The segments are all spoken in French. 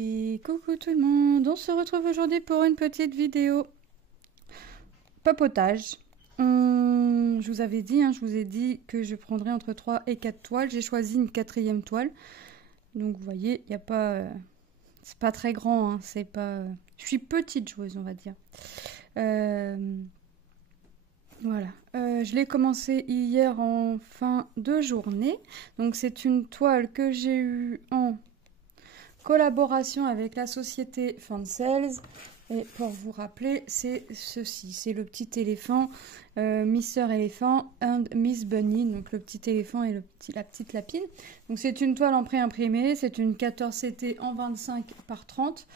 Et coucou tout le monde, on se retrouve aujourd'hui pour une petite vidéo papotage. Je vous avais dit, je vous ai dit que je prendrais entre 3 et 4 toiles. J'ai choisi une quatrième toile. Donc vous voyez, il n'y a pas... c'est pas très grand, c'est pas... je suis petite joueuse, on va dire. Voilà. Je l'ai commencé hier en fin de journée. Donc c'est une toile que j'ai eue en collaboration avec la société Fansales. Et pour vous rappeler, c'est ceci, c'est le petit éléphant, Mr. Elephant and Miss Bunny, donc le petit éléphant et la petite lapine. Donc c'est une toile en pré-imprimé, c'est une 14 CT en 25 par 30.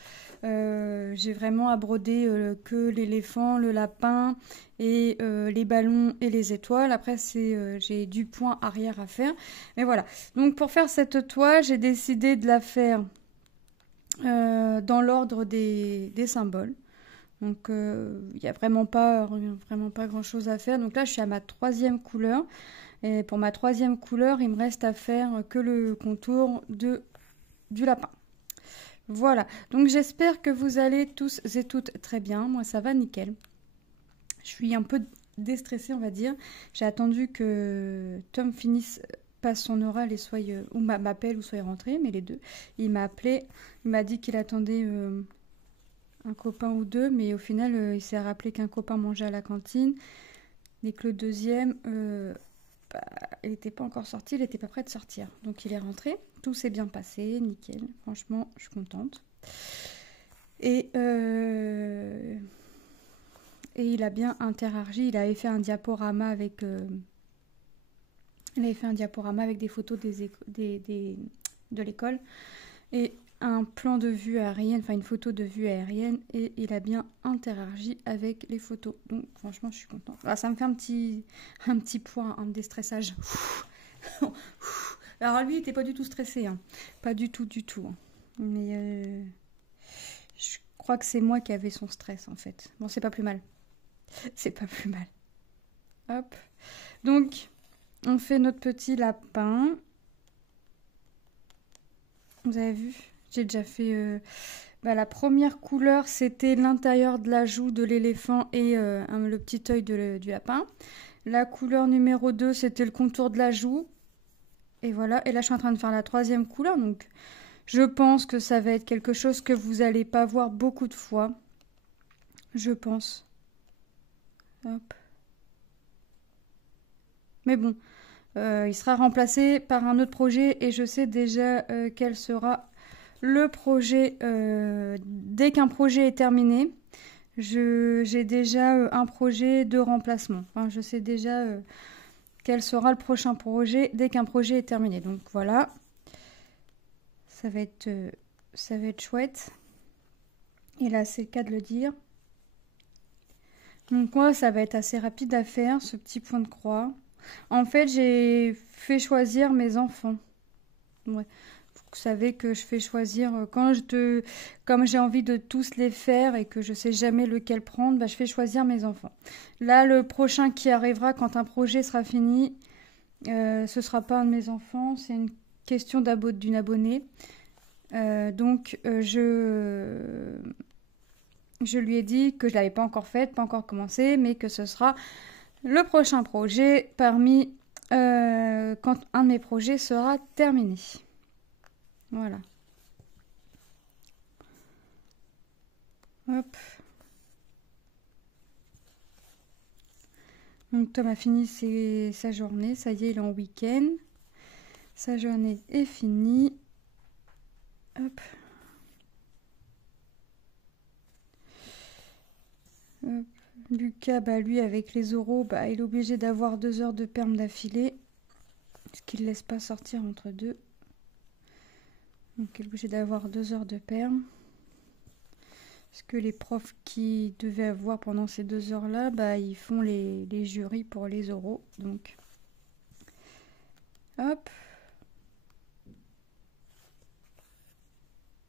J'ai vraiment à broder que l'éléphant, le lapin et les ballons et les étoiles. Après, j'ai du point arrière à faire. Mais voilà, donc pour faire cette toile, j'ai décidé de la faire dans l'ordre des symboles. Donc il n'y a vraiment pas grand chose à faire. Donc là je suis à ma troisième couleur. Et pour ma troisième couleur, il me reste à faire que le contour du lapin. Voilà, donc j'espère que vous allez tous et toutes très bien. Moi ça va nickel. Je suis un peu déstressée on va dire. J'ai attendu que Tom finisse passe son oral et soit ou m'appelle ou soit rentré, mais les deux. Il m'a appelé, il m'a dit qu'il attendait un copain ou deux, mais au final il s'est rappelé qu'un copain mangeait à la cantine et que le deuxième il n'était pas encore sorti, il n'était pas prêt de sortir, donc il est rentré. Tout s'est bien passé, nickel, franchement je suis contente. Et il a bien interagi, il avait fait un diaporama avec des photos de l'école et un plan de vue aérienne, enfin une photo de vue aérienne, et il a bien interagi avec les photos. Donc franchement, je suis contente. Alors, ça me fait un petit point, un déstressage. Alors lui, il n'était pas du tout stressé, pas du tout, du tout. Mais je crois que c'est moi qui avais son stress en fait. Bon, c'est pas plus mal. C'est pas plus mal. Hop. Donc, on fait notre petit lapin. Vous avez vu? J'ai déjà fait... la première couleur, c'était l'intérieur de la joue de l'éléphant et le petit œil du lapin. La couleur numéro 2, c'était le contour de la joue. Et voilà. Et là, je suis en train de faire la troisième couleur. Donc, je pense que ça va être quelque chose que vous n'allez pas voir beaucoup de fois. Je pense. Hop. Mais bon, il sera remplacé par un autre projet et je sais déjà quel sera le projet. Dès qu'un projet est terminé, j'ai déjà un projet de remplacement. Enfin, je sais déjà quel sera le prochain projet dès qu'un projet est terminé. Donc voilà, ça va être chouette. Et là, c'est le cas de le dire. Donc moi, ça va être assez rapide à faire, ce petit point de croix. En fait, j'ai fait choisir mes enfants. Ouais. Vous savez que je fais choisir comme j'ai envie de tous les faire et que je sais jamais lequel prendre, je fais choisir mes enfants. Là, le prochain qui arrivera quand un projet sera fini, ce sera pas un de mes enfants, c'est une question d'une abonnée. Donc je lui ai dit que je l'avais pas encore faite, pas encore commencé, mais que ce sera le prochain projet parmi quand un de mes projets sera terminé. Voilà. Hop. Donc Tom a fini sa journée, ça y est, il est en week-end. Sa journée est finie. Hop. Hop. Lucas, lui, avec les oraux, il est obligé d'avoir 2 heures de perme d'affilée. Ce qu'il ne laisse pas sortir entre deux. Donc, il est obligé d'avoir 2 heures de perme. Parce que les profs qui devaient avoir pendant ces 2 heures-là, ils font les jurys pour les oraux. Donc, hop.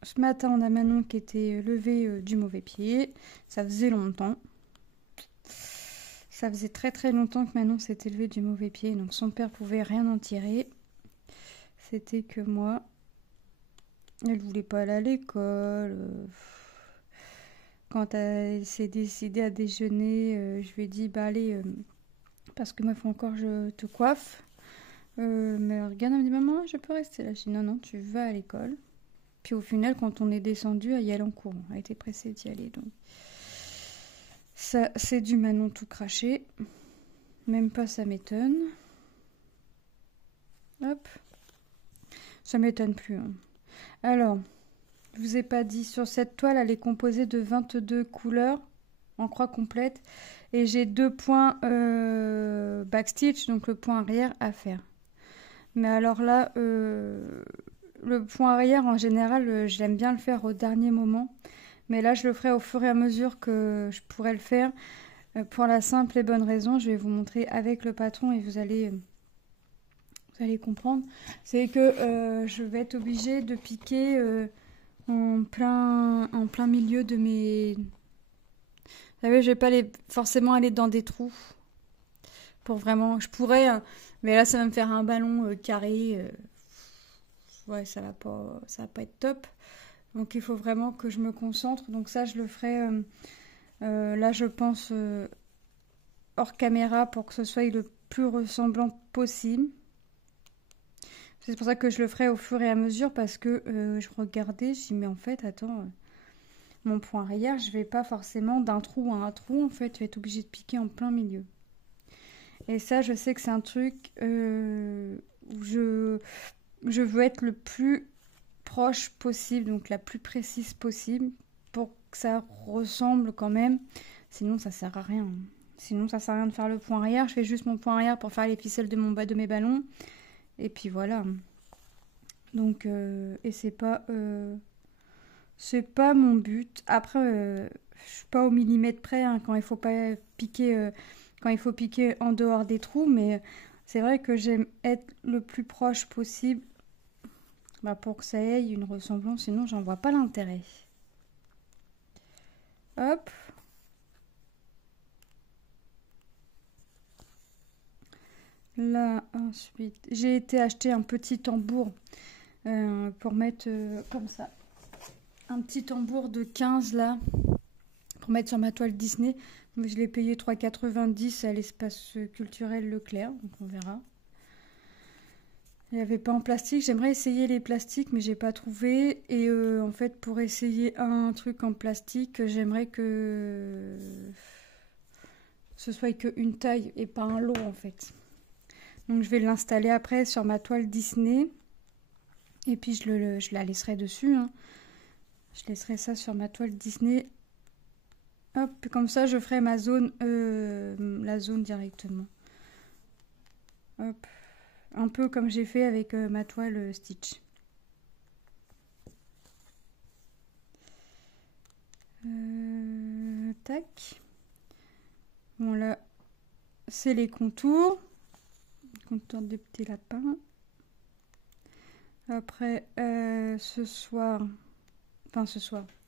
Ce matin, on a Manon qui était levée du mauvais pied. Ça faisait longtemps. Ça faisait très très longtemps que Manon s'était levée du mauvais pied. Donc son père pouvait rien en tirer. C'était que moi. Elle voulait pas aller à l'école. Quand elle s'est décidée à déjeuner, je lui ai dit, bah allez, parce que moi, il faut encore que je te coiffe. Mais elle regarde, elle me dit, maman, je peux rester là. Je dis, non, non, tu vas à l'école. Puis au final, quand on est descendu, elle y allait en courant. Elle était pressée d'y aller. Donc ça, c'est du Manon tout craché. Même pas, ça m'étonne. Hop. Ça m'étonne plus, hein. Alors, je vous ai pas dit, sur cette toile, elle est composée de 22 couleurs en croix complète. Et j'ai 2 points backstitch, donc le point arrière à faire. Mais alors là, le point arrière, en général, j'aime bien le faire au dernier moment. Mais là, je le ferai au fur et à mesure que je pourrai le faire. Pour la simple et bonne raison, je vais vous montrer avec le patron et vous allez comprendre. C'est que je vais être obligée de piquer en plein milieu de mes... Vous savez, je vais pas forcément aller dans des trous. Pour vraiment... Je pourrais, mais là, ça va me faire un ballon carré. Ouais, ça va pas être top. Donc, il faut vraiment que je me concentre. Donc ça, je le ferai... là, je pense hors caméra pour que ce soit le plus ressemblant possible. C'est pour ça que je le ferai au fur et à mesure parce que je regardais, je dis mais en fait, attends, mon point arrière, je vais pas forcément d'un trou à un trou, en fait, tu vas être obligé de piquer en plein milieu. Et ça, je sais que c'est un truc où je veux être le plus proche possible, donc la plus précise possible, pour que ça ressemble quand même. Sinon, ça sert à rien. Sinon, ça sert à rien de faire le point arrière. Je fais juste mon point arrière pour faire les ficelles de mes ballons. Et puis voilà. Donc, et c'est pas mon but. Après, je suis pas au millimètre près hein, quand il faut pas piquer, quand il faut piquer en dehors des trous. Mais c'est vrai que j'aime être le plus proche possible bah, pour que ça ait une ressemblance. Sinon, j'en vois pas l'intérêt. Hop. Là, ensuite, j'ai été acheter un petit tambour pour mettre comme ça. Un petit tambour de 15 là, pour mettre sur ma toile Disney. Je l'ai payé 3,90 à l'espace culturel Leclerc, donc on verra. Il n'y avait pas en plastique. J'aimerais essayer les plastiques, mais j'ai pas trouvé. Et en fait, pour essayer un truc en plastique, j'aimerais que ce soit qu'une taille et pas un lot en fait. Donc je vais l'installer après sur ma toile Disney. Et puis je la laisserai dessus. Hein. Je laisserai ça sur ma toile Disney. Hop, comme ça je ferai ma zone, la zone directement. Hop. Un peu comme j'ai fait avec ma toile Stitch. Tac. Bon là, c'est les contours. Contours des petits lapins. Après, ce soir,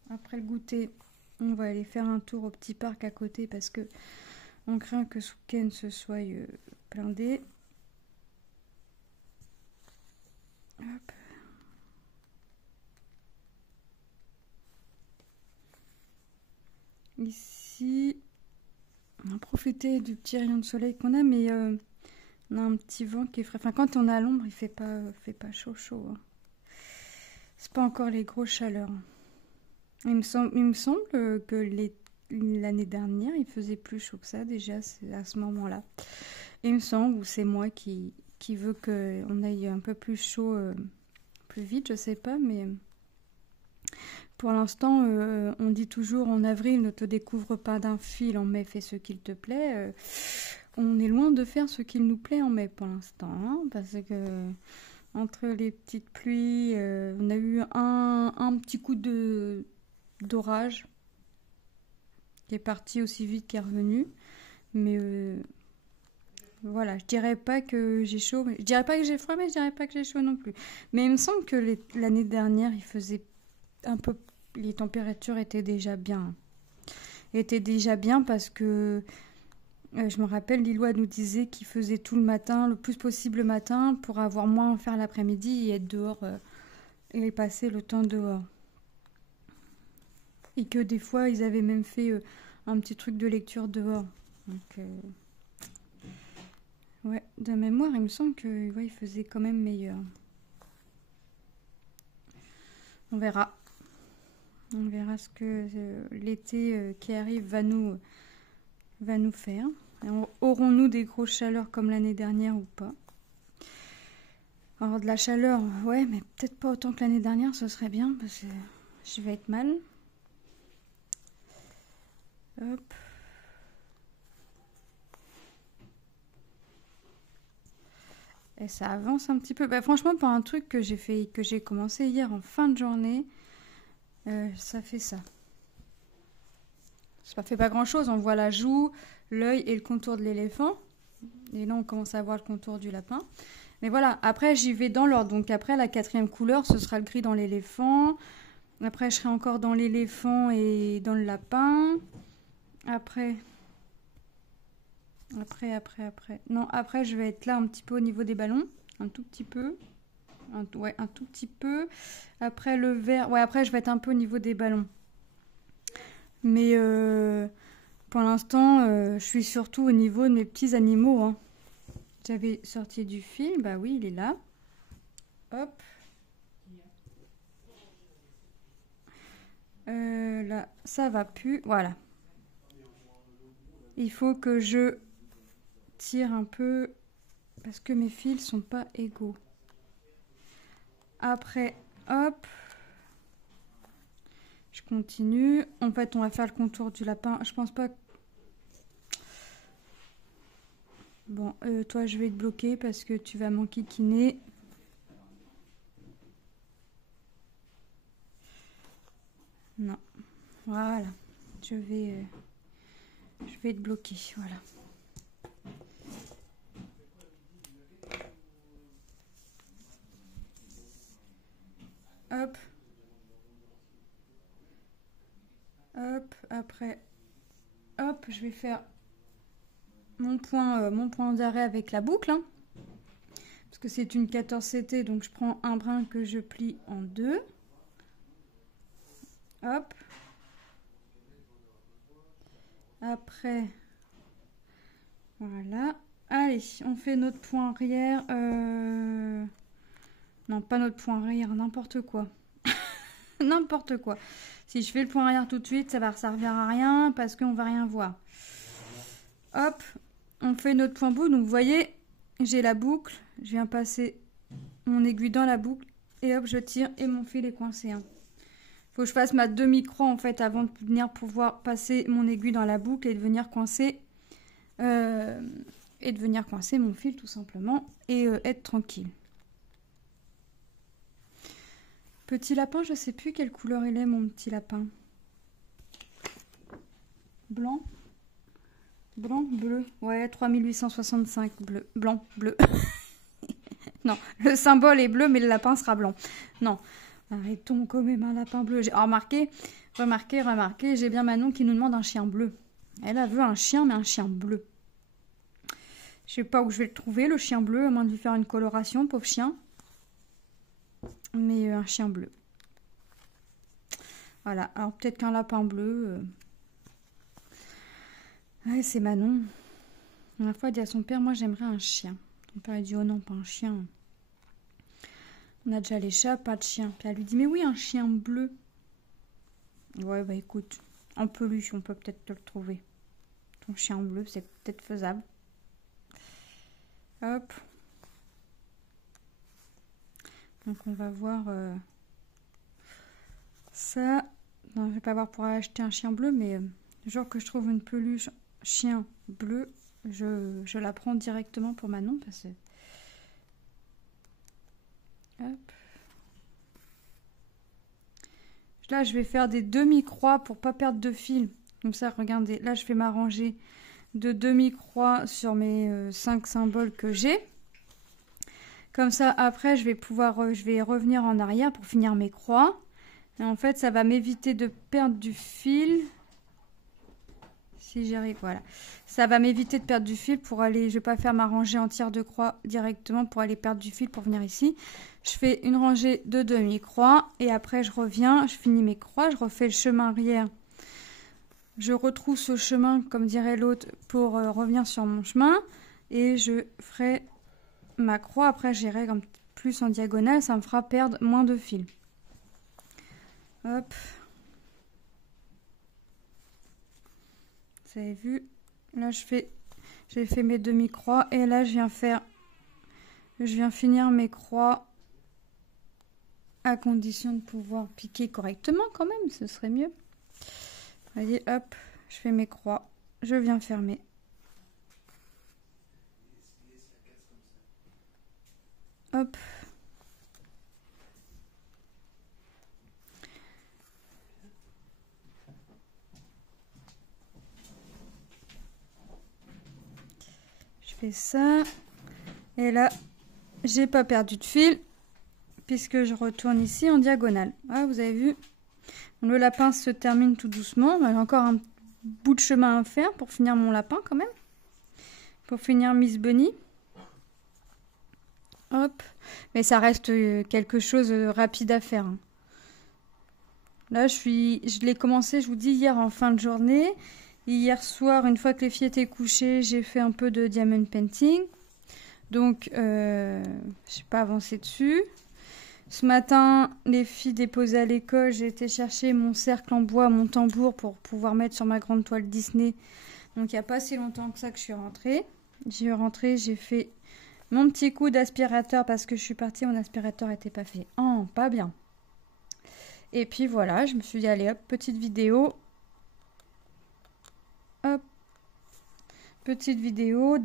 après le goûter, on va aller faire un tour au petit parc à côté parce que on craint que ce week-end se soit blindé. Hop. Ici, on va profiter du petit rayon de soleil qu'on a, mais on a un petit vent qui est frais. Enfin, quand on est à l'ombre, il fait pas chaud. Hein. C'est pas encore les grosses chaleurs. Il me semble que l'année dernière, il faisait plus chaud que ça déjà à ce moment-là. Il me semble, ou c'est moi qui veut qu'on aille un peu plus chaud plus vite, je sais pas, mais pour l'instant, on dit toujours en avril, ne te découvre pas d'un fil, en mai, fais ce qu'il te plaît. On est loin de faire ce qu'il nous plaît en mai pour l'instant, hein, parce que entre les petites pluies, on a eu un petit coup d'orage qui est parti aussi vite qu'est revenu. Mais voilà, je dirais pas que j'ai chaud, je dirais pas que j'ai froid, mais je dirais pas que j'ai chaud non plus. Mais il me semble que l'année dernière, il faisait un peu, les températures étaient déjà bien. Parce que je me rappelle, Lillois nous disait qu'il faisait tout le matin, le plus possible le matin, pour avoir moins à faire l'après-midi et être dehors les passer le temps dehors. Et que des fois, ils avaient même fait un petit truc de lecture dehors. Donc, ouais, de mémoire, il me semble que ouais, il faisait quand même meilleur. On verra. On verra ce que l'été qui arrive va nous faire. Aurons-nous des grosses chaleurs comme l'année dernière ou pas? Alors de la chaleur, ouais, mais peut-être pas autant que l'année dernière, ce serait bien parce que je vais être mal. Hop. Et ça avance un petit peu. Bah, franchement, pour un truc que j'ai commencé hier en fin de journée, ça fait ça. Ça fait pas grand-chose. On voit la joue, l'œil et le contour de l'éléphant. Et là, on commence à voir le contour du lapin. Mais voilà, après, j'y vais dans l'ordre. Donc après, la 4e couleur, ce sera le gris dans l'éléphant. Après, je serai encore dans l'éléphant et dans le lapin. Après. Non, après, je vais être là un petit peu au niveau des ballons. Un tout petit peu. Ouais, un tout petit peu. Après, le vert. Ouais, après, je vais être un peu au niveau des ballons. Mais pour l'instant, je suis surtout au niveau de mes petits animaux. Hein. J'avais sorti du fil. Bah oui, il est là. Hop. Là, ça va plus. Voilà. Il faut que je tire un peu parce que mes fils sont pas égaux. Après, hop. Je continue. En fait, on va faire le contour du lapin. Je pense pas... Bon, toi, je vais te bloquer parce que tu vas m'enquiquiner. Non. Voilà. Je vais te bloquer. Voilà. Hop. Hop. Après. Hop. Je vais faire mon point d'arrêt avec la boucle. Hein, parce que c'est une 14CT. Donc, je prends un brin que je plie en 2. Hop. Après, voilà. Allez, on fait notre point arrière. Non, pas notre point arrière, n'importe quoi. N'importe quoi. Si je fais le point arrière tout de suite, ça va servir à rien parce qu'on va rien voir. Hop, on fait notre point bout. Donc, vous voyez, j'ai la boucle. Je viens passer mon aiguille dans la boucle. Et hop, je tire et mon fil est coincé. Hein. Faut que je fasse ma demi-croix en fait avant de venir pouvoir passer mon aiguille dans la boucle et de venir coincer mon fil tout simplement et être tranquille. Petit lapin, je sais plus quelle couleur il est mon petit lapin. Blanc, bleu. Ouais, 3865 bleu, blanc, bleu. Non, le symbole est bleu mais le lapin sera blanc. Non. Arrêtons quand même un lapin bleu. Remarquez, j'ai bien Manon qui nous demande un chien bleu. Elle a vu un chien, mais un chien bleu. Je sais pas où je vais le trouver, le chien bleu, à moins de lui faire une coloration, pauvre chien. Mais un chien bleu. Voilà, alors peut-être qu'un lapin bleu... Ouais, c'est Manon. La fois, elle dit à son père, moi j'aimerais un chien. Son père a dit, oh non, pas un chien. On a déjà les chats, pas de chien. Puis elle lui dit, mais oui, un chien bleu. Ouais, bah écoute, en peluche, on peut peut-être te le trouver. Ton chien bleu, c'est peut-être faisable. Hop. Donc on va voir ça. Non, je vais pas voir pour acheter un chien bleu, mais genre que je trouve une peluche chien bleu, je la prends directement pour Manon parce que... Hop. Là, je vais faire des demi-croix pour pas perdre de fil. Comme ça, regardez, là, je vais m'arranger de demi-croix sur mes 5 symboles que j'ai. Comme ça, après, je vais revenir en arrière pour finir mes croix. Et en fait, ça va m'éviter de perdre du fil Si j'y arrive, voilà. Ça va m'éviter de perdre du fil pour aller... Je vais pas faire ma rangée entière de croix directement pour aller perdre du fil pour venir ici. Je fais une rangée de demi-croix et après je reviens, je finis mes croix, je refais le chemin arrière. Je retrouve ce chemin, comme dirait l'autre, pour revenir sur mon chemin. Et je ferai ma croix. Après, j'irai comme plus en diagonale. Ça me fera perdre moins de fil. Hop. Vous avez vu? Là, j'ai fait mes demi-croix. Et là, je viens finir mes croix. À condition de pouvoir piquer correctement quand même. Ce serait mieux. Allez, hop. Je fais mes croix. Je viens fermer. Hop. Je fais ça. Et là, j'ai pas perdu de fil puisque je retourne ici en diagonale. Ah, vous avez vu, le lapin se termine tout doucement. J'ai encore un bout de chemin à faire pour finir mon lapin quand même. Pour finir Miss Bunny. Hop. Mais ça reste quelque chose de rapide à faire. Là, je l'ai commencé, je vous dis, hier en fin de journée. Hier soir, une fois que les filles étaient couchées, j'ai fait un peu de diamond painting. Donc, je n'ai pas avancé dessus. Ce matin, les filles déposées à l'école, j'ai été chercher mon cercle en bois, mon tambour pour pouvoir mettre sur ma grande toile Disney. Donc, il n'y a pas si longtemps que ça que je suis rentrée. J'ai fait mon petit coup d'aspirateur parce que je suis partie, mon aspirateur n'était pas fait. Oh, pas bien. Et puis voilà, je me suis dit, allez hop, petite vidéo. Hop. Petite vidéo,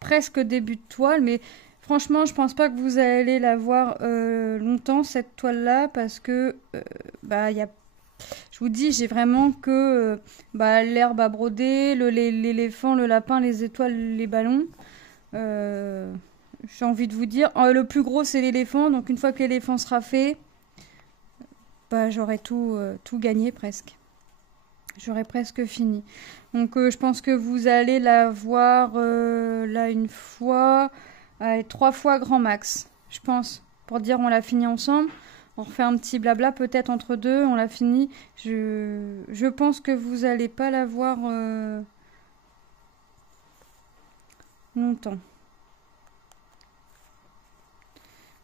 presque début de toile, mais franchement, je pense pas que vous allez la voir longtemps, cette toile-là, parce que, je vous dis, j'ai vraiment que l'herbe à broder, l'éléphant, le lapin, les étoiles, les ballons. J'ai envie de vous dire, le plus gros, c'est l'éléphant, donc une fois que l'éléphant sera fait, j'aurai tout gagné presque. J'aurai presque fini. Donc je pense que vous allez la voir là une fois, 3 fois grand max, je pense. Pour dire on l'a fini ensemble. On refait un petit blabla peut-être entre deux, on l'a fini. Je pense que vous allez pas la voir longtemps.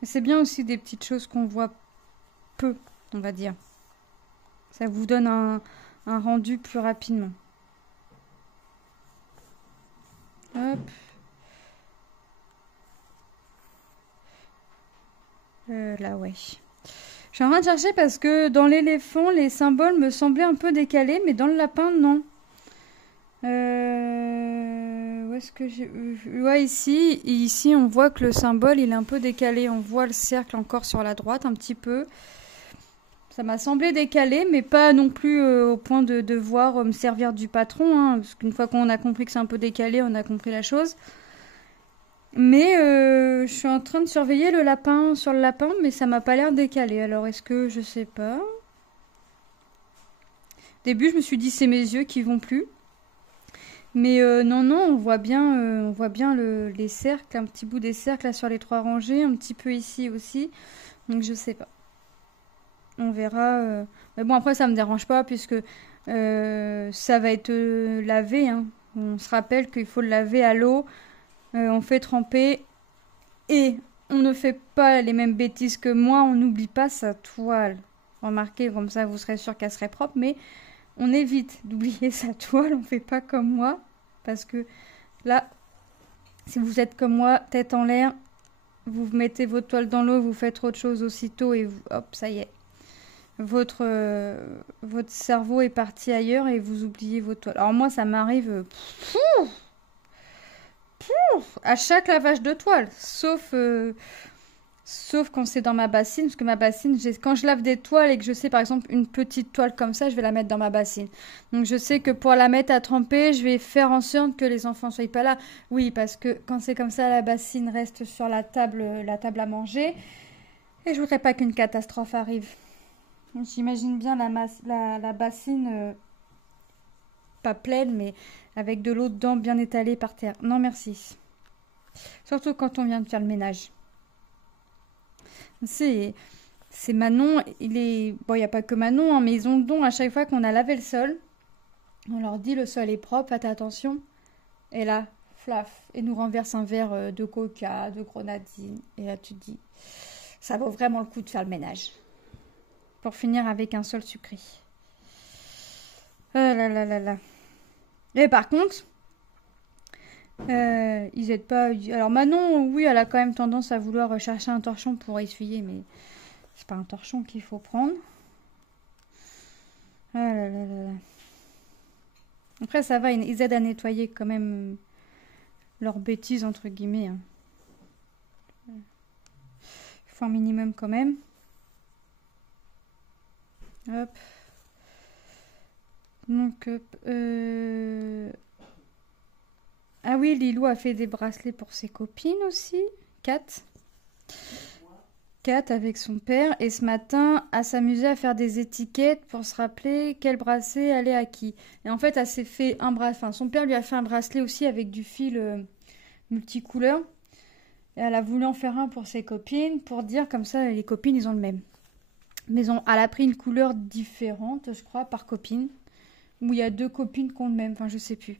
Mais c'est bien aussi des petites choses qu'on voit peu, on va dire. Ça vous donne un rendu plus rapidement. Hop. Là, ouais. Je suis en train de chercher parce que dans l'éléphant, les symboles me semblaient un peu décalés, mais dans le lapin, non. Où est-ce que j'ai... Ouais, ici, on voit que le symbole, il est un peu décalé. On voit le cercle encore sur la droite, un petit peu. Ça m'a semblé décalé, mais pas non plus au point de devoir me servir du patron. Hein, parce qu'une fois qu'on a compris que c'est un peu décalé, on a compris la chose. Mais je suis en train de surveiller le lapin sur le lapin, mais ça m'a pas l'air décalé. Alors est-ce que... Je sais pas. Au début, je me suis dit c'est mes yeux qui vont plus. Mais non, on voit bien les cercles, un petit bout des cercles là sur les 3 rangées, un petit peu ici aussi. Donc je sais pas. On verra. Mais bon, après, ça me dérange pas puisque ça va être lavé. Hein. On se rappelle qu'il faut le laver à l'eau. On fait tremper. Et on ne fait pas les mêmes bêtises que moi. On n'oublie pas sa toile. Remarquez, comme ça, vous serez sûr qu'elle serait propre. Mais on évite d'oublier sa toile. On ne fait pas comme moi. Parce que là, si vous êtes comme moi, tête en l'air, vous mettez votre toile dans l'eau, vous faites autre chose aussitôt et hop, ça y est. Votre cerveau est parti ailleurs et vous oubliez votre toile. Alors moi, ça m'arrive à chaque lavage de toile, sauf quand c'est dans ma bassine, parce que ma bassine, quand je lave des toiles et que je sais par exemple une petite toile comme ça, je vais la mettre dans ma bassine. Donc je sais que pour la mettre à tremper, je vais faire en sorte que les enfants soient pas là. Oui, parce que quand c'est comme ça, la bassine reste sur la table à manger et je voudrais pas qu'une catastrophe arrive. J'imagine bien la bassine pas pleine, mais avec de l'eau dedans bien étalée par terre. Non, merci. Surtout quand on vient de faire le ménage. C'est Manon, il est... Bon, il n'y a pas que Manon, hein, mais ils ont le don à chaque fois qu'on a lavé le sol. On leur dit le sol est propre, faites attention. Et là, flaf, et nous renverse un verre de coca, de grenadine. Et là, tu te dis, ça vaut vraiment le coup de faire le ménage. Pour finir avec un sol sucré. Ah là là là là. Et par contre, ils aident pas. Alors Manon, oui, elle a quand même tendance à vouloir chercher un torchon pour essuyer, mais c'est pas un torchon qu'il faut prendre. Ah là là là là. Après, ça va, ils aident à nettoyer quand même leurs bêtises, entre guillemets. Hein. Il faut un minimum quand même. Hop. Donc, ah oui, Lilou a fait des bracelets pour ses copines aussi. 4. 4 avec son père. Et ce matin, elle s'amusait à faire des étiquettes pour se rappeler quel bracelet allait à qui. Et en fait, elle s'est fait un bracelet. Enfin, son père lui a fait un bracelet aussi avec du fil multicouleur. Et elle a voulu en faire un pour ses copines, pour dire comme ça, les copines, ils ont le même. Mais elle a pris une couleur différente, je crois, par copine. Où il y a 2 copines qui ont le même, enfin, je sais plus.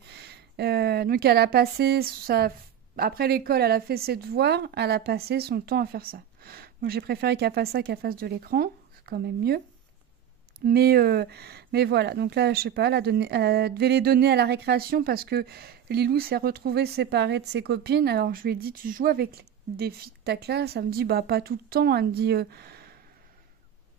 Donc, elle a passé après l'école, elle a fait ses devoirs, elle a passé son temps à faire ça. Donc, j'ai préféré qu'elle fasse ça qu'elle fasse de l'écran, c'est quand même mieux. Mais voilà, donc là, je sais pas, elle devait les donner à la récréation parce que Lilou s'est retrouvée séparée de ses copines. Alors, je lui ai dit, tu joues avec des filles de ta classe? Elle me dit, bah, pas tout le temps. Elle me dit,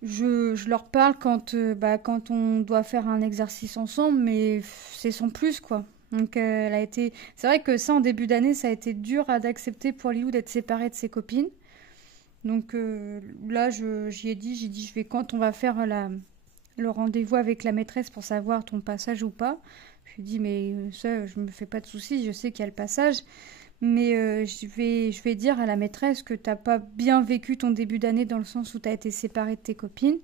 je leur parle quand on doit faire un exercice ensemble, mais c'est sans plus, quoi. Donc, c'est vrai que ça, en début d'année, ça a été dur d'accepter pour Lilou d'être séparée de ses copines. Donc, là, j'ai dit, je vais, quand on va faire le rendez-vous avec la maîtresse pour savoir ton passage ou pas. Je lui ai dit, mais ça, je me fais pas de soucis, je sais qu'il y a le passage. Mais je vais dire à la maîtresse que t'as pas bien vécu ton début d'année dans le sens où t'as été séparée de tes copines.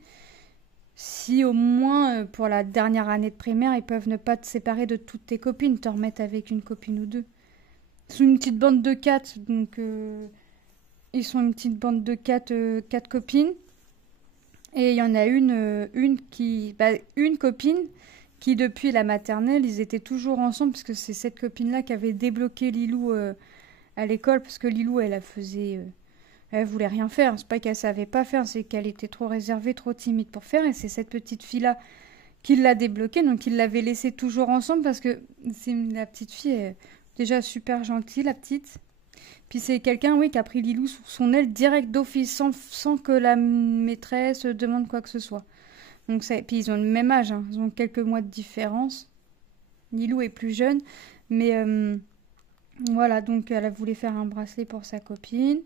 Si au moins, pour la dernière année de primaire, ils peuvent ne pas te séparer de toutes tes copines, te remettre avec une copine ou 2. Ils sont une petite bande de 4, donc ils sont une petite bande de 4 copines. Et il y en a une copine qui, depuis la maternelle, ils étaient toujours ensemble, parce que c'est cette copine-là qui avait débloqué Lilou à l'école, parce que Lilou, elle voulait rien faire. C'est pas qu'elle savait pas faire, c'est qu'elle était trop réservée, trop timide pour faire, et c'est cette petite fille-là qui l'a débloquée, donc il l'avait laissée toujours ensemble, parce que c'est la petite fille, déjà super gentille, la petite. Puis c'est quelqu'un, oui, qui a pris Lilou sous son aile direct d'office, sans que la maîtresse demande quoi que ce soit. Donc puis ils ont le même âge, hein. Ils ont quelques mois de différence. Lilou est plus jeune, mais voilà, donc elle a voulu faire un bracelet pour sa copine.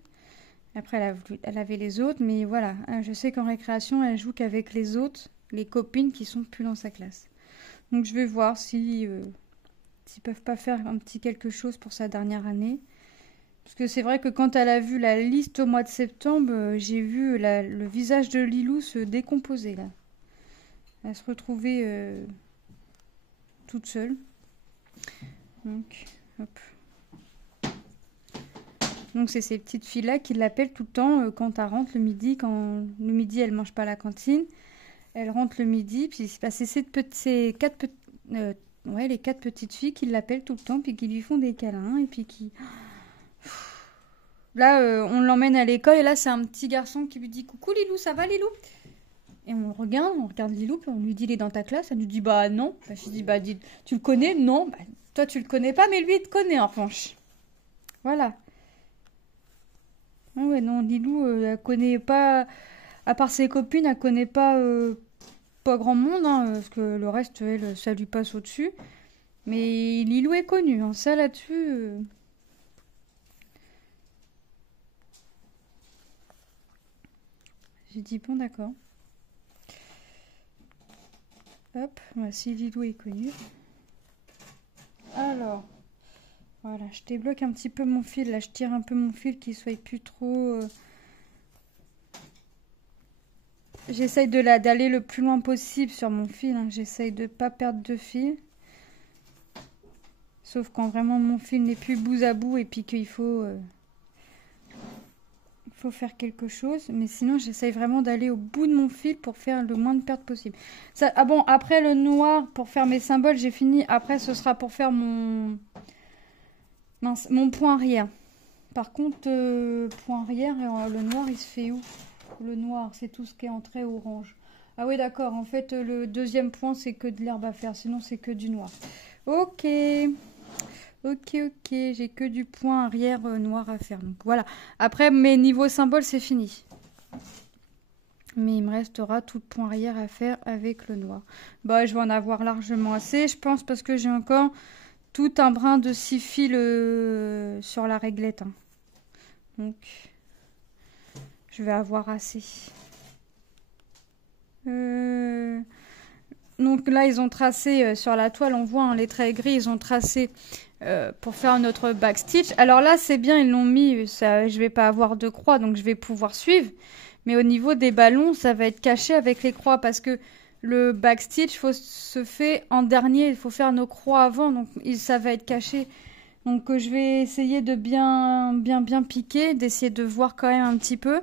Après, elle avait les autres, mais voilà, je sais qu'en récréation, elle joue qu'avec les autres, les copines qui sont plus dans sa classe. Donc je vais voir s'ils peuvent pas faire un petit quelque chose pour sa dernière année. Parce que c'est vrai que quand elle a vu la liste au mois de septembre, j'ai vu le visage de Lilou se décomposer, là. Elle se retrouvait toute seule. Donc, hop. Donc c'est ces petites filles-là qui l'appellent tout le temps quand elle rentre le midi. Quand le midi, elle mange pas à la cantine. Elle rentre le midi, puis c'est les 4 petites filles qui l'appellent tout le temps, puis qui lui font des câlins, et puis qui... Là, on l'emmène à l'école, et là, c'est un petit garçon qui lui dit « Coucou Lilou, ça va Lilou ?» Et on regarde Lilou, puis on lui dit « Il est dans ta classe ?» Elle nous dit « Bah non. » Je dis « Bah tu le connais ?» « Non. Bah, toi, tu le connais pas, mais lui, il te connaît en revanche. » Voilà. Ah ouais, non, Lilou, elle connaît pas... À part ses copines, elle connaît pas grand monde, hein, parce que le reste, elle, ça lui passe au-dessus. Mais Lilou est connu, hein, ça là-dessus... J'ai dit bon, d'accord. Hop, voici Lilou est connu. Alors, voilà, je débloque un petit peu mon fil. Là, je tire un peu mon fil qu'il soit plus trop... J'essaye d'aller le plus loin possible sur mon fil. Hein. J'essaye de pas perdre de fil. Sauf quand vraiment mon fil n'est plus bout à bout et puis qu'il faut faire quelque chose. Mais sinon, j'essaye vraiment d'aller au bout de mon fil pour faire le moins de pertes possible. Ça, ah bon, après le noir, pour faire mes symboles, j'ai fini. Après, ce sera pour faire mon point arrière. Par contre, point arrière, le noir, il se fait où? Le noir, c'est tout ce qui est en trait orange. Ah oui, d'accord. En fait, le deuxième point, c'est que de l'herbe à faire. Sinon, c'est que du noir. Ok. Ok. J'ai que du point arrière noir à faire. Donc voilà. Après, mes niveaux symboles, c'est fini. Mais il me restera tout le point arrière à faire avec le noir. Bah, je vais en avoir largement assez, je pense, parce que j'ai encore tout un brin de 6 fils sur la réglette. Hein. Donc, je vais avoir assez. Donc là, ils ont tracé sur la toile, on voit hein, les traits gris, ils ont tracé pour faire notre backstitch. Alors là, c'est bien, ils l'ont mis, ça, je vais pas avoir de croix, donc je vais pouvoir suivre. Mais au niveau des ballons, ça va être caché avec les croix parce que le backstitch se fait en dernier, il faut faire nos croix avant, donc ça va être caché. Donc je vais essayer de bien piquer, d'essayer de voir quand même un petit peu.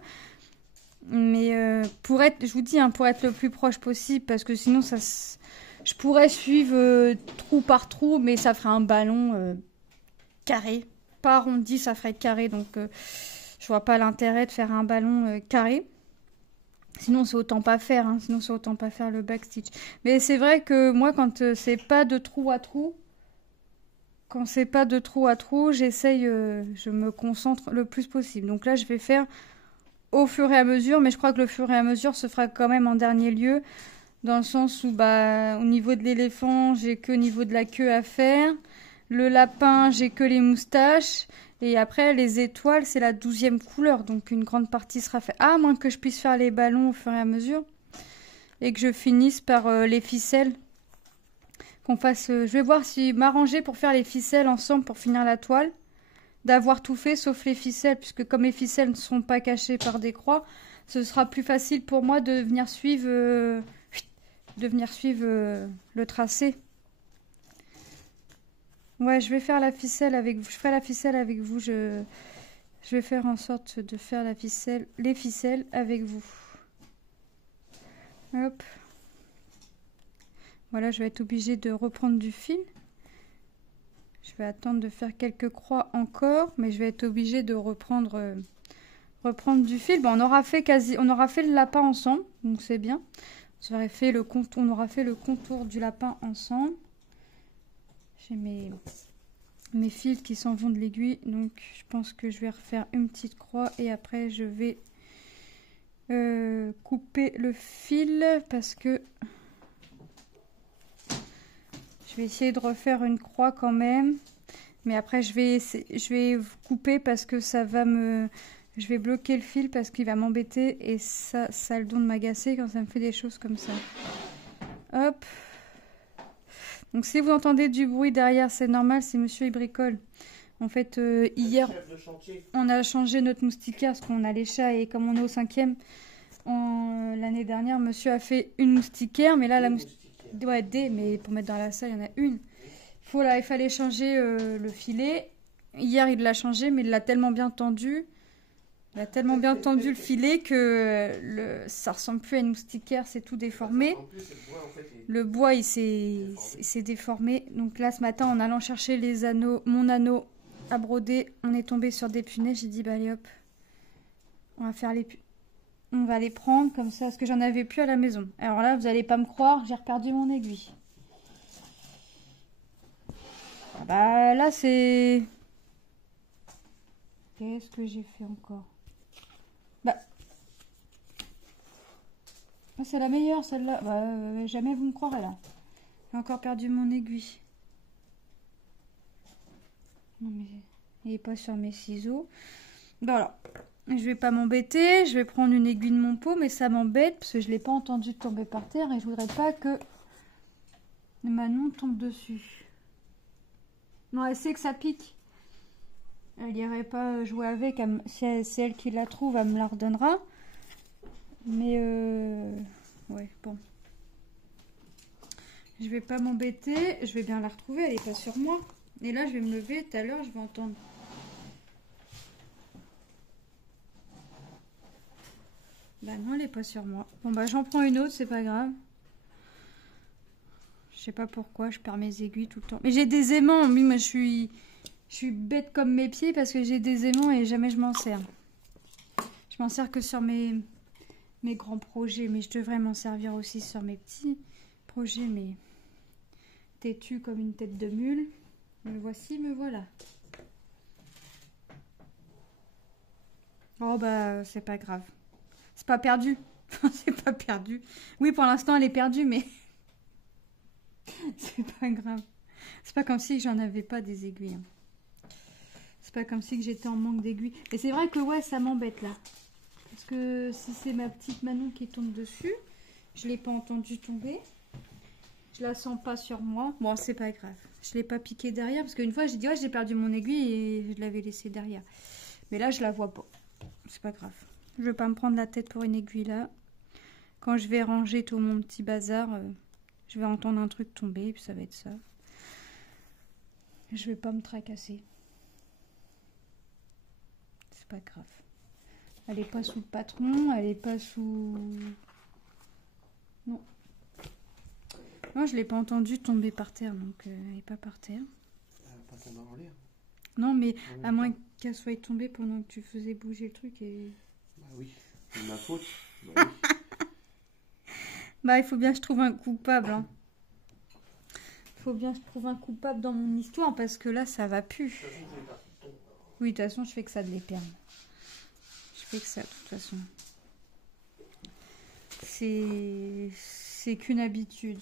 Mais pour être, je vous dis, hein, pour être le plus proche possible, parce que sinon je pourrais suivre trou par trou, mais ça ferait un ballon carré. Pas arrondi, ça ferait carré, donc je vois pas l'intérêt de faire un ballon carré. Sinon, c'est autant pas faire, hein, sinon c'est autant pas faire le backstitch. Mais c'est vrai que moi, quand c'est pas de trou à trou, j'essaye, je me concentre le plus possible. Donc là, je vais faire au fur et à mesure, mais je crois que le fur et à mesure se fera quand même en dernier lieu, dans le sens où bah, au niveau de l'éléphant, j'ai que au niveau de la queue à faire, le lapin, j'ai que les moustaches, et après les étoiles, c'est la 12e couleur, donc une grande partie sera faite. À moins que je puisse faire les ballons au fur et à mesure, et que je finisse par les ficelles, qu'on fasse. Je vais voir si m'arranger pour faire les ficelles ensemble pour finir la toile. D'avoir tout fait sauf les ficelles, puisque comme les ficelles ne sont pas cachées par des croix, ce sera plus facile pour moi de venir suivre, le tracé. Ouais, je vais faire la ficelle avec vous. Je ferai la ficelle avec vous. Je vais faire en sorte de faire les ficelles avec vous. Hop. Voilà, je vais être obligée de reprendre du fil. Je vais attendre de faire quelques croix encore, mais je vais être obligée de reprendre du fil. Bon, on aura fait le lapin ensemble, donc c'est bien. On aura fait le contour du lapin ensemble. J'ai mes fils qui s'en vont de l'aiguille, donc je pense que je vais refaire une petite croix et après je vais couper le fil parce que je vais essayer de refaire une croix quand même. Mais après, je vais couper parce que je vais bloquer le fil parce qu'il va m'embêter. Et ça a le don de m'agacer quand ça me fait des choses comme ça. Hop. Donc si vous entendez du bruit derrière, c'est normal, c'est monsieur il bricole. En fait, hier, on a changé notre moustiquaire parce qu'on a les chats et comme on est au 5e, l'année dernière, monsieur a fait une moustiquaire. Mais là, la moustiquaire... Ouais, mais pour mettre dans la salle, il y en a une. Il fallait changer le filet. Hier, il l'a changé, mais il l'a tellement bien tendu. Il a tellement bien tendu le filet que ça ressemble plus à une moustiquaire, c'est tout déformé. Le bois, il s'est déformé. Donc là, ce matin, en allant chercher mon anneau à broder, on est tombé sur des punaises. J'ai dit, bah allez hop, on va les prendre comme ça, parce que j'en avais plus à la maison. Alors là, vous n'allez pas me croire, j'ai reperdu mon aiguille. Bah là, c'est... Qu'est-ce que j'ai fait encore? Bah... c'est la meilleure, celle-là. Bah, jamais vous me croirez, là. J'ai encore perdu mon aiguille. Non, mais... il n'est pas sur mes ciseaux. Voilà. Je vais pas m'embêter, je vais prendre une aiguille de mon pot, mais ça m'embête parce que je l'ai pas entendu tomber par terre et je voudrais pas que Manon tombe dessus. Non, elle sait que ça pique. Elle irait pas jouer avec, si c'est elle qui la trouve, elle me la redonnera. Mais ouais, bon. Je vais pas m'embêter, je vais bien la retrouver, elle est pas sur moi. Et là, je vais me lever. Tout à l'heure, je vais entendre. Bah non, elle est pas sur moi. Bon bah j'en prends une autre, c'est pas grave. Je sais pas pourquoi, je perds mes aiguilles tout le temps. Mais j'ai des aimants, oui, moi je suis bête comme mes pieds parce que j'ai des aimants et jamais je m'en sers. Je m'en sers que sur mes grands projets, mais je devrais m'en servir aussi sur mes petits projets, mais têtu comme une tête de mule. Me voici, me voilà. Oh bah c'est pas grave. C'est pas perdu. C'est pas perdu. Oui, pour l'instant, elle est perdue, mais c'est pas grave. C'est pas comme si j'en avais pas des aiguilles. C'est pas comme si j'étais en manque d'aiguilles. Et c'est vrai que ouais, ça m'embête là. Parce que si c'est ma petite Manon qui tombe dessus, je l'ai pas entendu tomber. Je la sens pas sur moi. Bon, c'est pas grave. Je l'ai pas piqué derrière parce qu'une fois, j'ai dit ouais, j'ai perdu mon aiguille et je l'avais laissée derrière. Mais là, je la vois pas. C'est pas grave. Je vais pas me prendre la tête pour une aiguille là. Quand je vais ranger tout mon petit bazar, je vais entendre un truc tomber et puis ça va être ça. Je vais pas me tracasser. C'est pas grave. Elle est pas sous le patron, elle est pas sous... Non. Non, je l'ai pas entendu tomber par terre, donc elle est pas par terre. Elle va pas tomber en l'air. Non, mais à moins qu'elle soit tombée pendant que tu faisais bouger le truc et... Bah oui, c'est ma faute. Bah, oui. Bah, il faut bien que je trouve un coupable. Hein. Il faut bien que je trouve un coupable dans mon histoire parce que là, ça va plus. Oui, de toute façon, je fais que ça de les perdre. Je fais que ça, de toute façon. C'est qu'une habitude.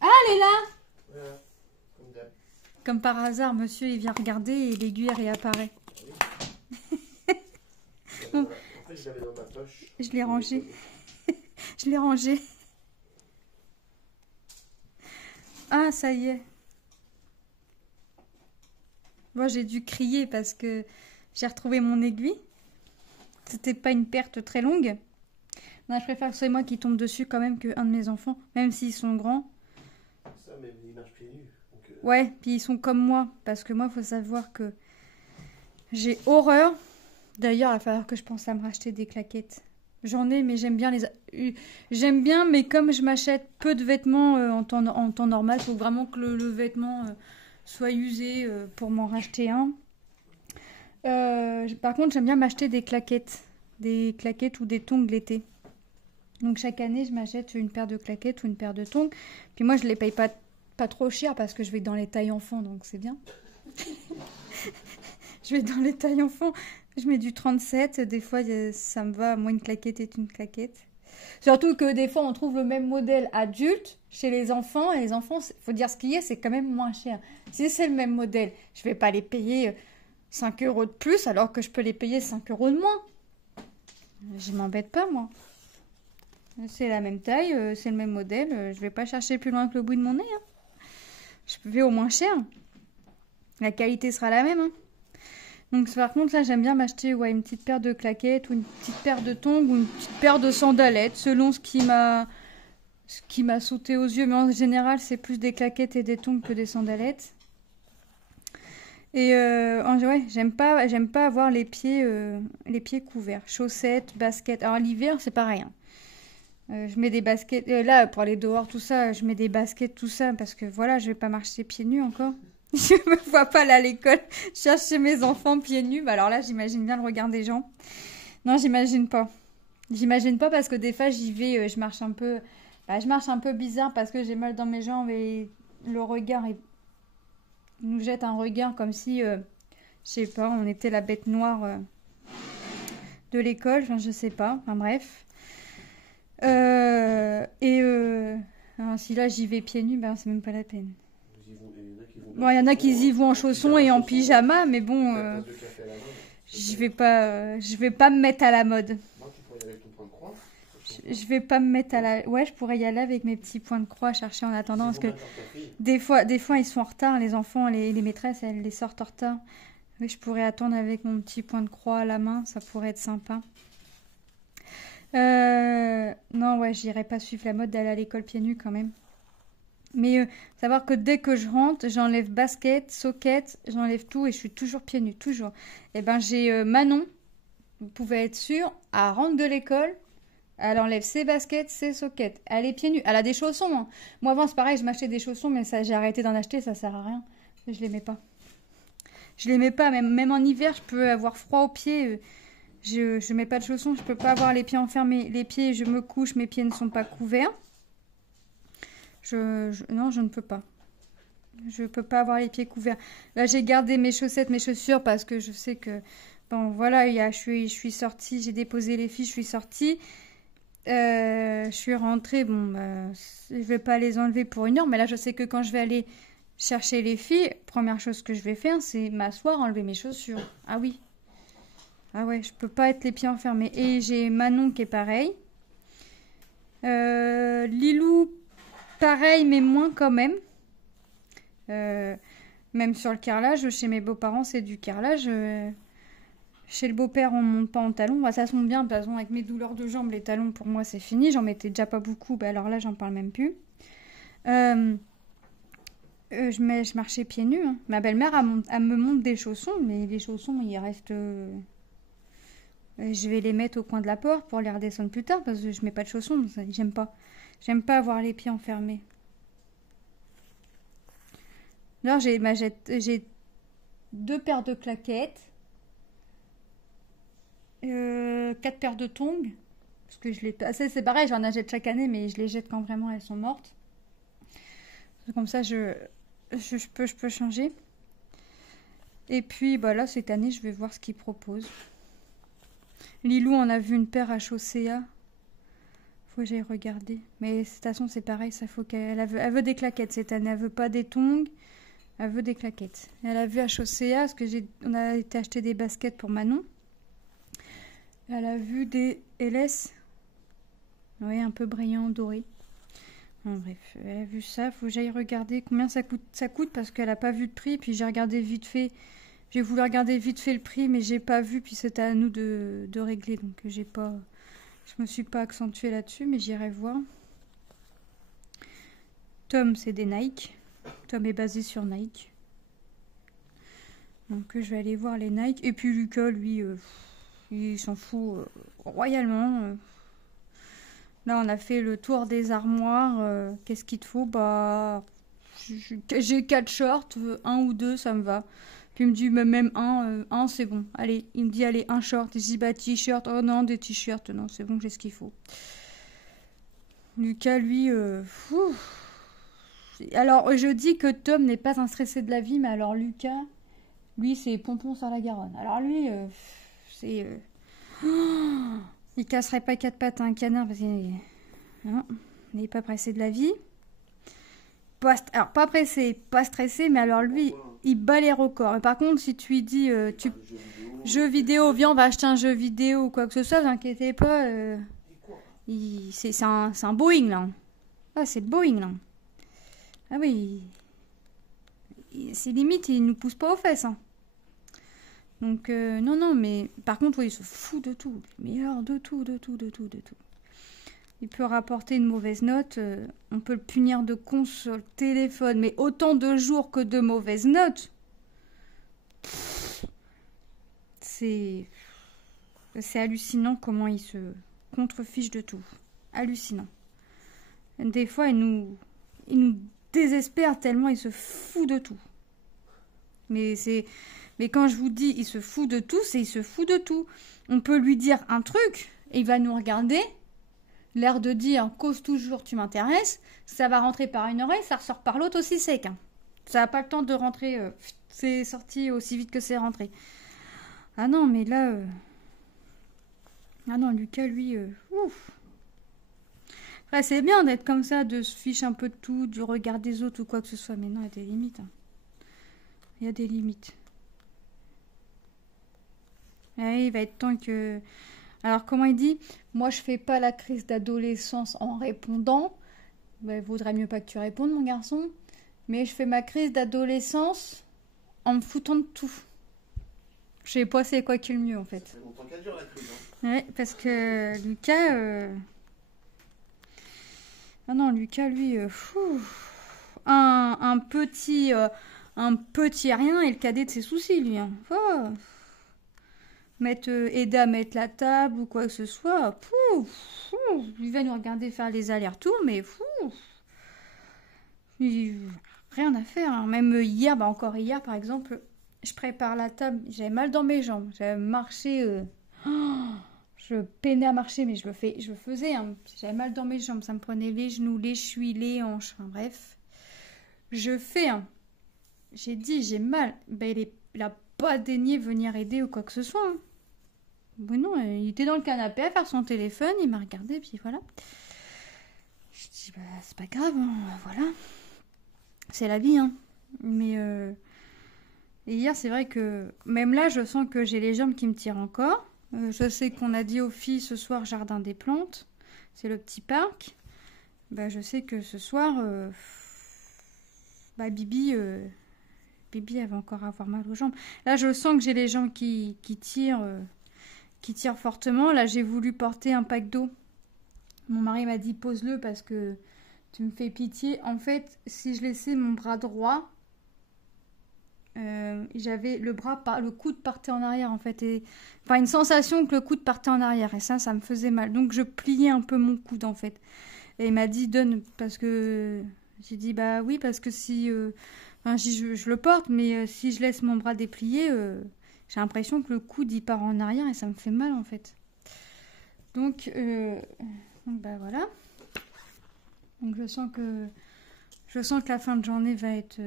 Ah, elle est là! Voilà, comme d'hab. Comme par hasard, monsieur, il vient regarder et l'aiguille réapparaît. Bon. En fait, je l'avais dans ma poche. Je l'ai rangé. Je l'ai rangé. Ah, ça y est. Moi, j'ai dû crier parce que j'ai retrouvé mon aiguille. C'était pas une perte très longue. Non, je préfère que ce soit moi qui tombe dessus quand même qu'un de mes enfants, même s'ils sont grands. Ça, mais il marche pieds nus. Donc, Ouais, puis ils sont comme moi. Parce que moi, il faut savoir que j'ai horreur. D'ailleurs, il va falloir que je pense à me racheter des claquettes. J'en ai, mais j'aime bien J'aime bien, mais comme je m'achète peu de vêtements en temps normal, il faut vraiment que le vêtement soit usé pour m'en racheter un. Par contre, j'aime bien m'acheter des claquettes. Des claquettes ou des tongs l'été. Donc chaque année, je m'achète une paire de claquettes ou une paire de tongs. Puis moi, je les paye pas trop cher parce que je vais dans les tailles enfants, donc c'est bien. Je vais dans les tailles enfants. Je mets du 37. Des fois, ça me va. Moi, une claquette est une claquette. Surtout que des fois, on trouve le même modèle adulte chez les enfants. Et les enfants, faut dire ce qu'il y a, c'est quand même moins cher. Si c'est le même modèle, je vais pas les payer 5 € de plus alors que je peux les payer 5 € de moins. Je m'embête pas, moi. C'est la même taille, c'est le même modèle. Je vais pas chercher plus loin que le bout de mon nez. Hein. Je vais au moins cher. La qualité sera la même. Hein. Donc par contre, là, j'aime bien m'acheter une petite paire de claquettes ou une petite paire de tongs ou une petite paire de sandalettes, selon ce qui m'a sauté aux yeux. Mais en général, c'est plus des claquettes et des tongs que des sandalettes. Et ouais, j'aime pas avoir les pieds couverts. Chaussettes, baskets. Alors l'hiver, c'est pareil. Hein. Je mets des baskets. Là, pour aller dehors, tout ça, je mets des baskets, tout ça, parce que voilà, je vais pas marcher pieds nus encore. Je me vois pas aller à l'école chercher mes enfants pieds nus. Bah alors là, j'imagine bien le regard des gens. Non, j'imagine pas. J'imagine pas parce que des fois, j'y vais, je marche un peu bizarre parce que j'ai mal dans mes jambes et le regard nous jette un regard comme si, je sais pas, on était la bête noire de l'école. Enfin, je sais pas. Enfin, bref. Alors, si là j'y vais pieds nus, ben c'est même pas la peine. Bon, il y en a qui y vont en chaussons et en pyjama, mais bon, je vais pas me mettre à la mode. Je vais pas me mettre à la... Ouais, je pourrais y aller avec mes petits points de croix, chercher en attendant, parce que des fois ils sont en retard, les enfants, les maîtresses, elles les sortent en retard. Oui, je pourrais attendre avec mon petit point de croix à la main, ça pourrait être sympa. Non, ouais, j'irai pas suivre la mode d'aller à l'école pieds nus quand même. Mais savoir que dès que je rentre, j'enlève basket, socket, j'enlève tout et je suis toujours pieds nus, toujours. Et ben j'ai Manon, vous pouvez être sûr, elle rentre de l'école, elle enlève ses baskets, ses sockets, elle est pieds nus. Elle a des chaussons, hein. Moi avant c'est pareil, je m'achetais des chaussons, mais ça j'ai arrêté d'en acheter, ça sert à rien. Je les mets pas. Je les mets pas, même en hiver, je peux avoir froid aux pieds. Je mets pas de chaussons, je peux pas avoir les pieds enfermés. Les pieds, je me couche, mes pieds ne sont pas couverts. Non, je ne peux pas. Je peux pas avoir les pieds couverts. Là, j'ai gardé mes chaussettes, mes chaussures parce que je sais que... Bon, voilà, je suis sortie, j'ai déposé les filles, je suis sortie. Je suis rentrée, bon, je vais pas les enlever pour 1 heure, mais là, je sais que quand je vais aller chercher les filles, première chose que je vais faire, c'est m'asseoir, enlever mes chaussures. Ah oui. Ah ouais, je peux pas être les pieds enfermés. Et j'ai Manon qui est pareil. Lilou, pareil, mais moins quand même. Même sur le carrelage, chez mes beaux-parents, c'est du carrelage. Chez le beau-père, on monte pas en talons. Bah, ça sonne bien, de toute façon, avec mes douleurs de jambes, les talons, pour moi, c'est fini. J'en mettais déjà pas beaucoup. Bah, alors là, j'en parle même plus. Je marchais pieds nus, hein. Ma belle-mère, elle me montre des chaussons, mais les chaussons, ils restent... je vais les mettre au coin de la porte pour les redescendre plus tard, parce que je mets pas de chaussons, j'aime pas. J'aime pas avoir les pieds enfermés. Alors, j'ai 2 paires de claquettes, 4 paires de tongs, parce que c'est pareil, j'en achète chaque année, mais je les jette quand vraiment elles sont mortes. Comme ça, je peux changer. Et puis, bah là, cette année, je vais voir ce qu'ils proposent. Lilou, on a vu une paire à Chaussea. Faut que j'aille regarder. Mais de toute façon, c'est pareil, ça faut elle veut des claquettes cette année. Elle veut pas des tongs. Elle veut des claquettes. Elle a vu à Chaussea, parce que on a été acheter des baskets pour Manon. Elle a vu des LS. Oui, un peu brillant, doré. Bon, bref, elle a vu ça. Faut que j'aille regarder combien ça coûte. Ça coûte parce qu'elle a pas vu de prix. Puis j'ai regardé vite fait. J'ai voulu regarder vite fait le prix, mais j'ai pas vu. Puis c'était à nous de régler. Donc j'ai pas... Je me suis pas accentuée là-dessus, mais j'irai voir. Tom, c'est des Nike. Tom est basé sur Nike. Donc je vais aller voir les Nike. Et puis Lucas, lui, il s'en fout royalement. Là, on a fait le tour des armoires. Qu'est-ce qu'il te faut? Bah, j'ai 4 shorts. 1 ou 2, ça me va. Puis il me dit, même un, c'est bon. Allez, il me dit, allez, un short. Je dis, bah, t-shirt. Oh non, des t-shirts. Non, c'est bon, j'ai ce qu'il faut. Lucas, lui, alors, je dis que Tom n'est pas un stressé de la vie, mais alors Lucas, lui, c'est pompon sur la Garonne. Alors lui, c'est... il casserait pas 4 pattes à un canard parce qu'il n'est pas pressé de la vie. Alors, pas pressé, pas stressé, mais alors lui, il bat les records. Mais par contre, si tu lui dis, jeu vidéo, viens, on va acheter un jeu vidéo ou quoi que ce soit, vous inquiétez pas, c'est un Boeing, là. Ah, c'est le Boeing, là. Ah oui, c'est limite, il nous pousse pas aux fesses, hein. Donc, non, mais par contre, oui, il se fout de tout. Le meilleur de tout. Il peut rapporter une mauvaise note. On peut le punir de con sur le téléphone. Mais autant de jours que de mauvaises notes. C'est hallucinant comment il se contrefiche de tout. Hallucinant. Des fois, il nous désespère tellement il se fout de tout. Mais quand je vous dis il se fout de tout, c'est il se fout de tout. On peut lui dire un truc et il va nous regarder, l'air de dire cause toujours tu m'intéresses, ça va rentrer par une oreille, ça ressort par l'autre aussi sec. Hein. Ça n'a pas le temps de rentrer, c'est sorti aussi vite que c'est rentré. Ah non, mais là... Ah non, Lucas, lui... Ouf. Après, c'est bien d'être comme ça, de se ficher un peu de tout, du regard des autres ou quoi que ce soit, mais non, il y a des limites. Hein. Il y a des limites. Et il va être temps que... Alors, comment il dit? Moi, je fais pas la crise d'adolescence en répondant. Ben, vaudrait mieux pas que tu répondes, mon garçon. Mais je fais ma crise d'adolescence en me foutant de tout. Je sais pas c'est quoi qui est le mieux, en fait. C'est longtemps qu'elle dure, la crise. Ouais, parce que Lucas... Ah non, Lucas, lui... un petit rien et le cadet de ses soucis, lui. Hein. Oh. Aider à mettre la table ou quoi que ce soit. Il va nous regarder faire les allers-retours, mais rien à faire. Hein. Même hier, encore hier par exemple, je prépare la table. J'avais mal dans mes jambes. J'avais marché. Je peinais à marcher, mais je le faisais. Hein. J'avais mal dans mes jambes. Ça me prenait les genoux, les chevilles, les hanches. Enfin, bref. Je fais. Hein. J'ai dit, j'ai mal. Il n'a pas daigné venir aider ou quoi que ce soit. Hein. Mais non, il était dans le canapé à faire son téléphone. Il m'a regardé, puis voilà. Je dis, c'est pas grave. Hein. Voilà. C'est la vie. Hein. Mais et hier, c'est vrai que même là, je sens que j'ai les jambes qui me tirent encore. Je sais qu'on a dit aux filles ce soir jardin des plantes, c'est le petit parc. Je sais que ce soir, Bibi elle va encore avoir mal aux jambes. Là, je sens que j'ai les jambes qui tirent fortement. Là, j'ai voulu porter un pack d'eau. Mon mari m'a dit pose-le parce que tu me fais pitié. En fait, si je laissais mon bras droit, j'avais le coude partait en arrière en fait, une sensation que le coude partait en arrière et ça me faisait mal, donc je pliais un peu mon coude en fait et il m'a dit donne, parce que j'ai dit oui parce que si je le porte, mais si je laisse mon bras déplié, j'ai l'impression que le coude il part en arrière et ça me fait mal en fait, donc voilà, donc je sens que la fin de journée va être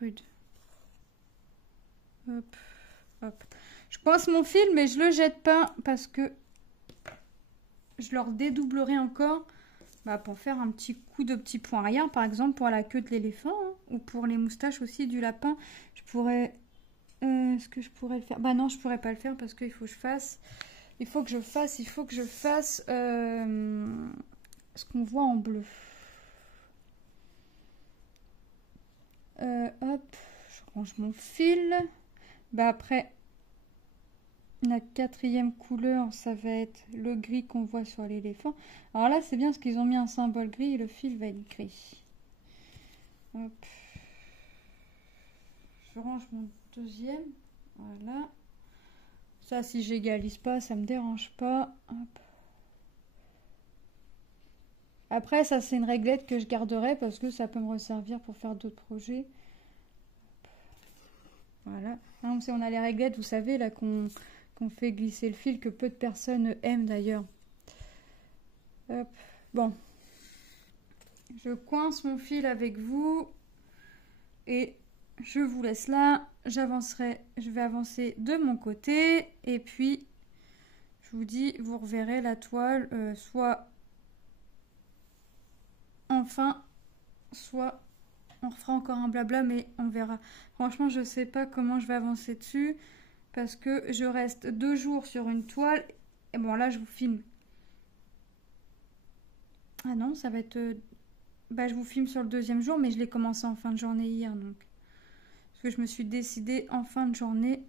rude. Hop. Je coince mon fil, mais je le jette pas parce que je leur dédoublerai encore pour faire un petit coup de petit point arrière, par exemple pour la queue de l'éléphant, hein, ou pour les moustaches aussi du lapin. Je pourrais... Est-ce que je pourrais le faire? Non, je pourrais pas le faire parce qu'il faut que je fasse... Il faut que je fasse ce qu'on voit en bleu. Hop, je range mon fil. Après, la 4e couleur, ça va être le gris qu'on voit sur l'éléphant. Alors là, c'est bien parce qu'ils ont mis un symbole gris et le fil va être gris. Hop. Je range mon 2e. Voilà. Ça, si j'égalise pas, ça me dérange pas. Hop. Après, ça, c'est une réglette que je garderai parce que ça peut me resservir pour faire d'autres projets. Voilà. On a les réglettes, vous savez, là, qu'on fait glisser le fil, que peu de personnes aiment d'ailleurs. Hop. Bon. Je coince mon fil avec vous et je vous laisse là. Je vais avancer de mon côté et puis je vous dis, vous reverrez la toile soit enfin, soit on refera encore un blabla, mais on verra. Franchement, je sais pas comment je vais avancer dessus parce que je reste 2 jours sur une toile. Et bon, là, je vous filme. Ah non, ça va être... je vous filme sur le 2e jour, mais je l'ai commencé en fin de journée hier, donc. Parce que je me suis décidée en fin de journée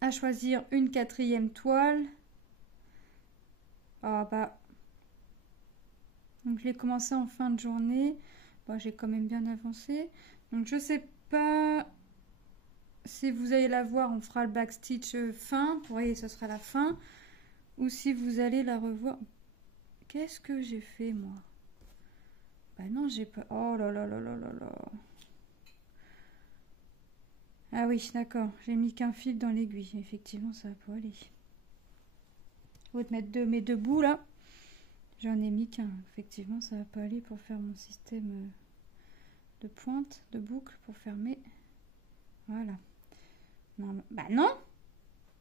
à choisir une 4e toile. Donc je l'ai commencé en fin de journée. J'ai quand même bien avancé. Donc je sais pas si vous allez la voir, on fera le backstitch fin. Vous voyez, ce sera la fin. Ou si vous allez la revoir. Qu'est-ce que j'ai fait moi? Non, j'ai pas... Oh là là là là là là. Ah oui, d'accord. J'ai mis qu'un fil dans l'aiguille. Effectivement, ça va pas aller. Faut te mettre mes 2 bouts là. J'en ai mis qu'un. Effectivement, ça va pas aller pour faire mon système de pointe, de boucle pour fermer. Voilà. Non, non.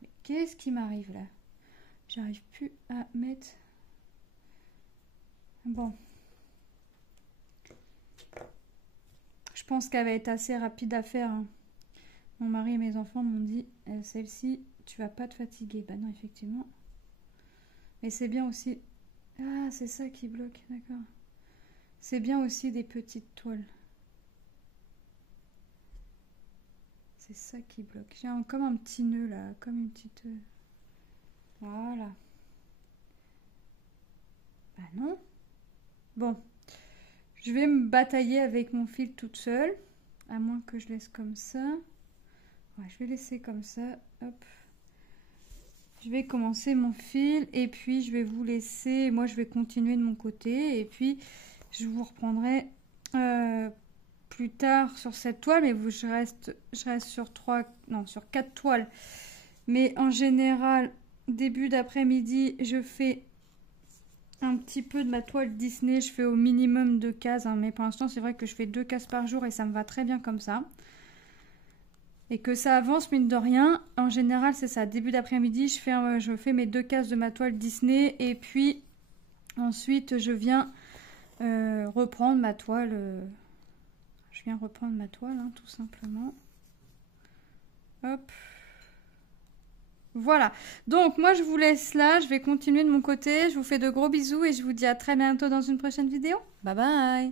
Mais qu'est-ce qui m'arrive là? J'arrive plus à mettre... Bon. Je pense qu'elle va être assez rapide à faire. Hein. Mon mari et mes enfants m'ont dit, celle-ci, tu vas pas te fatiguer. Non, effectivement. Mais c'est bien aussi... Ah, c'est ça qui bloque, d'accord. C'est bien aussi des petites toiles. C'est ça qui bloque. J'ai comme un petit nœud là, comme une petite... Voilà. Non. Bon, je vais me batailler avec mon fil toute seule, à moins que je laisse comme ça. Ouais, je vais laisser comme ça, hop. Je vais commencer mon fil et puis je vais vous laisser, moi je vais continuer de mon côté et puis je vous reprendrai plus tard sur cette toile, mais je reste sur sur 4 toiles. Mais en général, début d'après-midi, je fais un petit peu de ma toile Disney, je fais au minimum 2 cases, hein, mais pour l'instant c'est vrai que je fais 2 cases par jour et ça me va très bien comme ça. Et que ça avance mine de rien. En général, c'est ça. Début d'après-midi, je fais mes 2 cases de ma toile Disney. Et puis, ensuite, je viens reprendre ma toile. Je viens reprendre ma toile, hein, tout simplement. Hop. Voilà. Donc, moi, je vous laisse là. Je vais continuer de mon côté. Je vous fais de gros bisous et je vous dis à très bientôt dans une prochaine vidéo. Bye bye.